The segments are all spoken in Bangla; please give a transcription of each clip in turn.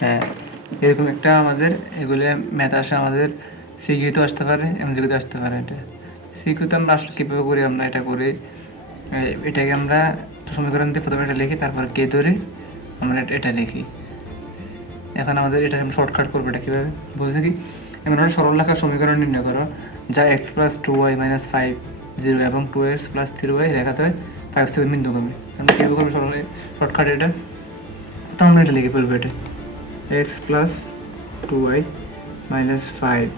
হ্যাঁ, এরকম একটা আমাদের এগুলো ম্যাথ আসে, আমাদের সিকিউতে আসতে পারে, এমসিকিউতে আসতে পারে। এটা সিকিউতে আমরা আসলে কীভাবে করি, আমরা এটা করি, এটাকে আমরা সমীকরণ দিয়ে প্রথমে এটা লিখি, তারপর কে ধরি আমরা এটা লিখি। এখন আমাদের এটা আমরা শর্টকাট করবো। এটা কীভাবে বুঝছি কি, এমন একটা সরল রেখার সমীকরণ নির্ণয় করো যা এক্স প্লাস 2y মাইনাস 5 0 এবং 2x প্লাস 3y রেখাতে 5 7 বিন্দুগামী। আমরা কীভাবে করবো সরল শর্টকাট এটা, তো আমরা এটা লিখে ফেলবো। এটা এক্স প্লাস 2y মাইনাস 5,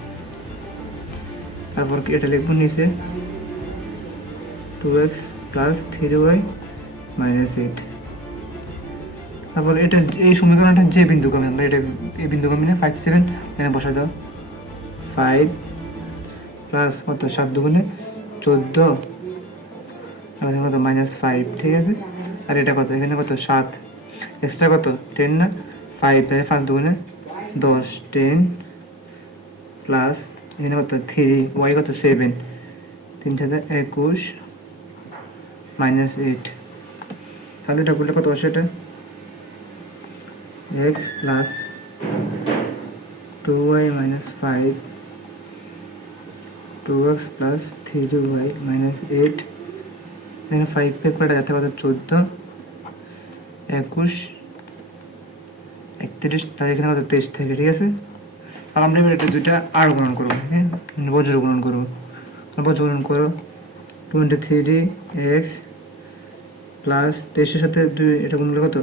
তারপর এটা লিখবো নিচে 2x প্লাস 3y মাইনাস 8। তারপর এটা এই সমীকরণটা যে বিন্দুগামী, আমরা এটা এই বিন্দুগামী না 5 7 এখানে বসা দাও। 5 প্লাস কত 7 দুগুণে 14 আর কত মাইনাস 5, ঠিক আছে। আর এটা কত এখানে কত 7, এক্সট্রা কত 10 না 5, তাহলে 5 দুগুণে 10 10 প্লাস এখানে কত 3, ওয়াই কত 7, 3 সাথে 21 মাইনাস 8। তাহলে এটা করলে কত আসে, এটা x plus 2y minus 5 2x plus 3y minus 8, এখানে 5 পেপারটা যাতে কত 14 21 31, তাহলে এখানে কত 23 থাকে, ঠিক আছে। আর আমরা এবার এটা দুইটা আর গুণন করবো, হ্যাঁ বজ্র গুণন করবো। বজ্র গুণন করো 23x প্লাস 23-এর সাথে 2 এটা গুণ করলে কত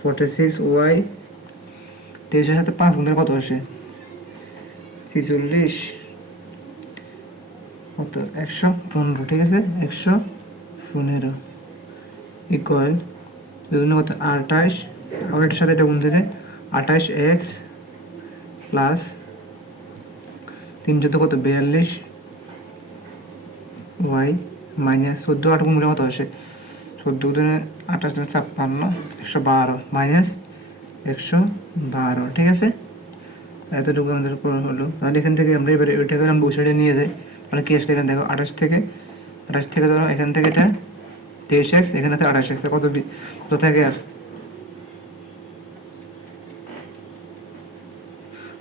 46y, 23-এর সাথে 5 গুণ করলে কত আসে 46, কত 115, ঠিক আছে 115 ইকুয়াল দুগুণে কত 28, আবার এটার সাথে এটা গুণ দিলে 28x প্লাস 3 কত 42 y মাইনাস 14 8 গুণ করলে কত আসে 14 গুণে 28 56 112 মাইনাস 112, ঠিক আছে। এতটুকু আমাদের হলো। তাহলে এখান থেকে আমরা এবারে ওইটাকে আমরা ওই সাইডে নিয়ে যাই। তাহলে কি আসলে এখানে দেখো 28 থেকে ধরো এখান থেকে এটা 23x, এখানে আছে 28x, কত থাকে আর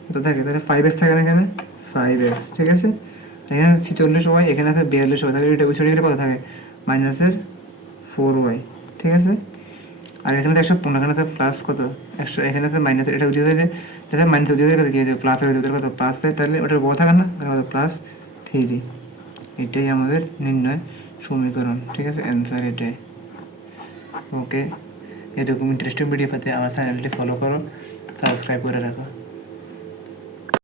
কত থাকে, তাহলে 5x থাকে না এখানে 5x, ঠিক আছে। এখানে 46y, এখানে আছে 42y, তাহলে এটা ওই সাইডে গেলে কত থাকে মাইনাসের 4y, ঠিক আছে। আর এখানে 115, এখানে আছে প্লাস কত 100, এখানে আছে মাইনাস, এটা দিয়ে দিলে এটা মাইনাস দিয়ে দিলে কি প্লাস হয়ে যাবে, কত প্লাস থাকে, তাহলে ওটার বড় থাকে না, তাহলে কত প্লাস 3। এটাই আমাদের নির্ণয় সমীকরণ, ঠিক আছে, অ্যান্সার এটাই। ওকে, এরকম ইন্টারেস্টিং ভিডিও পেতে আমার চ্যানেলটি ফলো করো, সাবস্ক্রাইব করে রাখো।